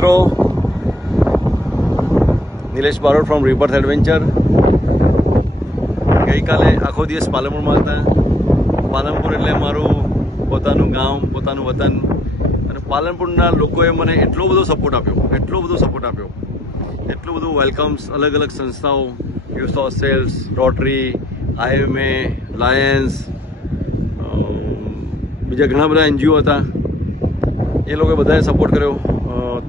મિત્રો, Nilesh Barot from રિબર્થ adventure. ગઈકાલે આખો દિવસ પાલનપુરમાં હતા. પાલનપુર એટલે મારું પોતાનું ગામ, પોતાનું વતન. અને પાલનપુરના લોકોએ મને એટલો બધો સપોર્ટ આપ્યો, એટલું બધું વેલકમ્સ. અલગ અલગ સંસ્થાઓ, youth hostels, rotary, IMA, Lions, બીજા ઘણા બધા NGO હતા. એ લોકોએ બધાએ સપોર્ટ કર્યો.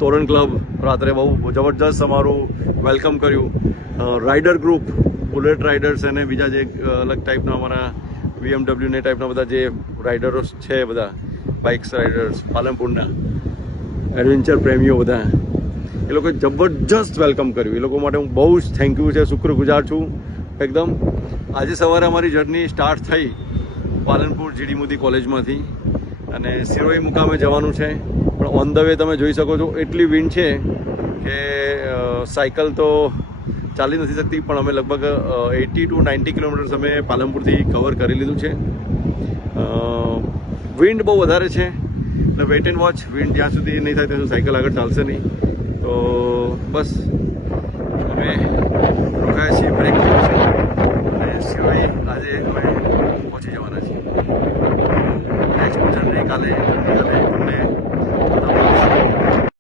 તોરણ ક્લબ રાત્રે બહુ જબરજસ્ત અમારું વેલકમ કર્યું. રાઇડર ગ્રુપ, બુલેટ રાઇડર્સ અને બીજા જે અલગ ટાઈપના અમારા BMW ને ટાઈપના બધા જે રાઇડરો છે, બધા બાઇક્સ રાઇડર્સ પાલનપુરના એડવેન્ચર પ્રેમીઓ બધા, એ લોકોએ જબરજસ્ત વેલકમ કર્યું. એ લોકો માટે હું બહુ જ થેન્ક યુ છે, શુક્રગુજાર છું એકદમ. આજે સવારે અમારી જર્ની સ્ટાર્ટ થઈ પાલનપુર GD મોદી કોલેજમાંથી અને સિરોઈ મુકામે જવાનું છે. પણ ઓન ધ વે તમે જોઈ શકો છો એટલી વિન્ડ છે કે સાયકલ તો ચાલી નથી શકતી. પણ અમે લગભગ 80 to 90 કિલોમીટર્સ અમે પાલનપુરથી કવર કરી લીધું છે. વિન્ડ બહુ વધારે છે એટલે વેઇટ એન્ડ વોચ. વિન્ડ જ્યાં સુધી નહીં થાય ત્યાં સુધી સાયકલ આગળ ચાલશે નહીં. તો બસ અમે રોકાયા છીએ બ્રેક અને સિરોઈ આજે અમે પહોંચી જવાના છીએ. નેક્સ્ટ જર્ની કાલે